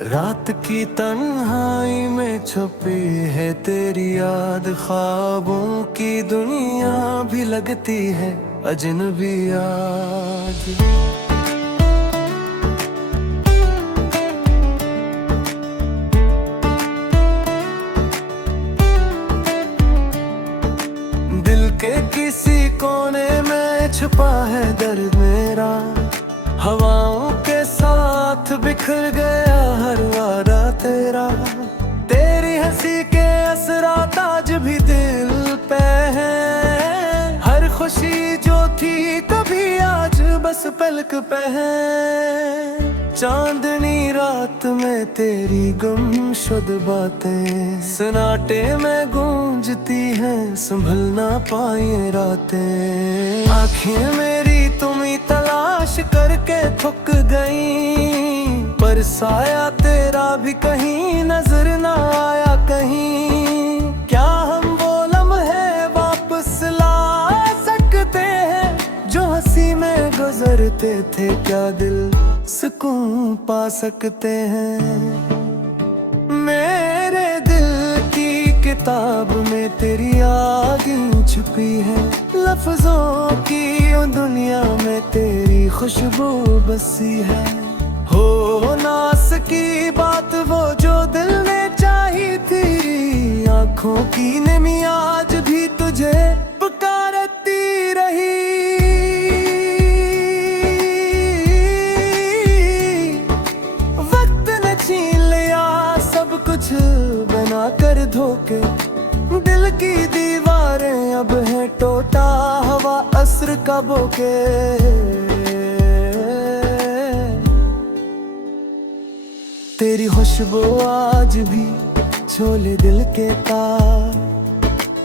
रात की तन्हाई में छुपी है तेरी याद, ख्वाबों की दुनिया भी लगती है अजनबी याद। दिल के किसी कोने में छुपा है दर्द मेरा, हवाओं के साथ बिखर गया हर वादा तेरा। तेरी हंसी के असरात आज भी दिल पे हैं, हर खुशी जो थी कभी आज बस पलक पे है। चांदनी रात में तेरी गुमशुद बातें सन्नाटे में गूंजती हैं, संभल ना पाई रातें। आँखें मेरी तुम्ही तलाश करके थक गई, पर साया तेरा भी कहीं नजर ना आया कहीं। क्या हम वो लम्हे वापस ला सकते हैं जो हंसी में गुजरते थे? क्या दिल सुकून पा सकते हैं? मेरे दिल की किताब में तेरी यादें छुपी है, लफ्जों की दुनिया में तेरी खुशबू बसी है। हो ना सकी बात वो जो दिल ने चाही थी, आंखों की नमी आज भी तुझे पुकारती रही। वक्त ने छीन लिया सब कुछ बना कर धोखे, दिल की दीवारें अब है टूटा हवा असर का बोके। तेरी खुशबू आज भी छोले दिल के तार,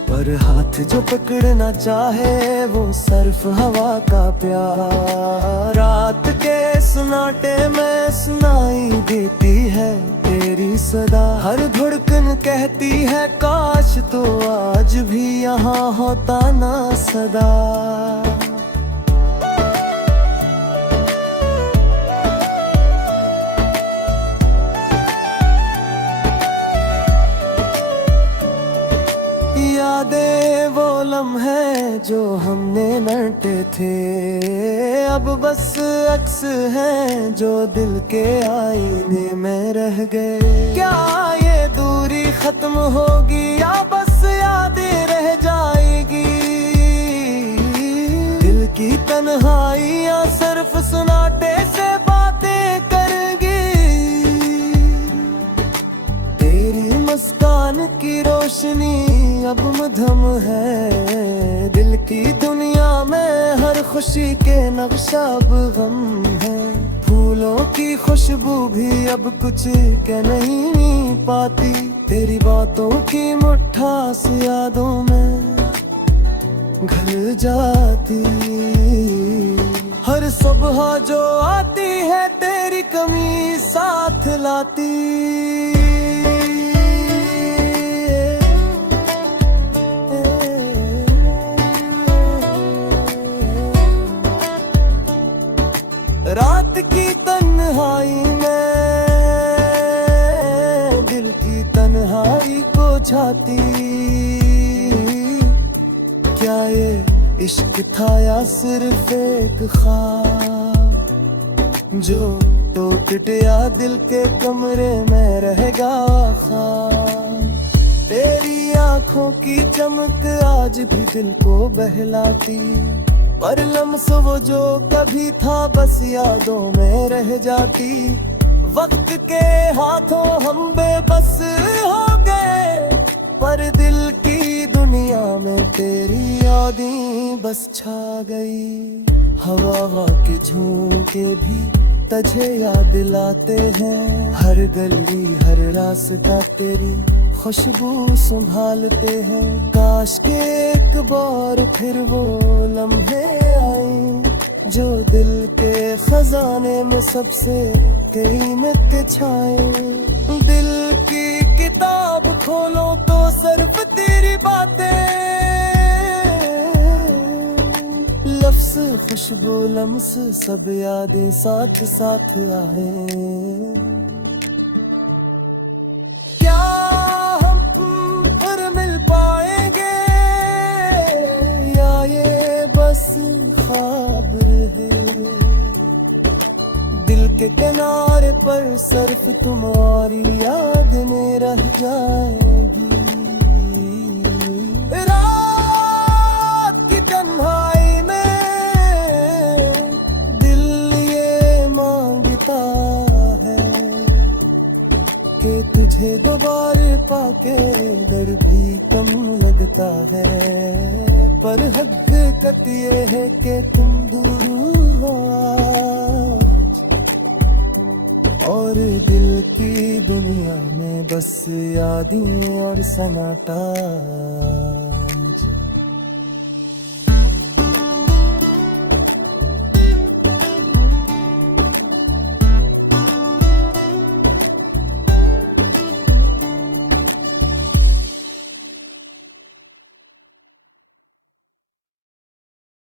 पर हाथ जो पकड़ना चाहे वो सर्फ हवा का प्यार। रात के सन्नाटे में सुनाई देती है तेरी सदा, हर धड़कन कहती है काश तो आज भी यहाँ होता ना सदा। यादें वो लम्हे जो हमने लौटे थे, अब बस अक्स हैं जो दिल के आईने में रह गए। क्या ये दूरी खत्म होगी या बस यादें रह जाएगी? दिल की तन्हाइयाँ सिर्फ सन्नाटे से बातें करेंगी। तेरी मुस्कान की रोशनी अब मधम है, दिल की दुनिया में हर खुशी के नक्शा अब गम है। फूलों की खुशबू भी अब कुछ कह नहीं पाती, तेरी बातों की मुट्ठास यादों में घल जाती। हर सुबह जो आती है तेरी कमी साथ लाती। रात की तन्हाई में दिल की तन्हाई को छाती। क्या ये इश्क था या सिर्फ एक ख्वाब जो टूट गया दिल के कमरे में रहेगा ख्वाब। तेरी आंखों की चमक आज भी दिल को बहलाती, पर लम्स वो जो कभी था बस यादों में रह जाती। वक्त के हाथों हम बेबस हो गए, पर दिल की दुनिया में तेरी यादें बस छा गई। हवा के झोंके भी तुझे याद दिलाते हैं, हर गली हर रास्ता तेरी खुशबू संभालते हैं। काश के एक बार फिर वो लम्हे आए जो दिल के खजाने में सबसे कीमत के छाए। दिल की किताब खोलो तो सिर्फ तेरी बातें, लफ्ज़ खुशबू लम्स सब यादें साथ साथ आए। क्या हम फिर मिल पाएंगे या ये बस ख्वाब है? दिल के किनारे पर सिर्फ तुम्हारी यादें रह जाएंगी। रात की तन्हाई में दिल ये मांगता है कि तुझे दोबारा पाके दर्द भी कम लगता है। पर हकीकत ये है कि तुम दूर हो और दिल की दुनिया में बस यादें और सन्नाटा।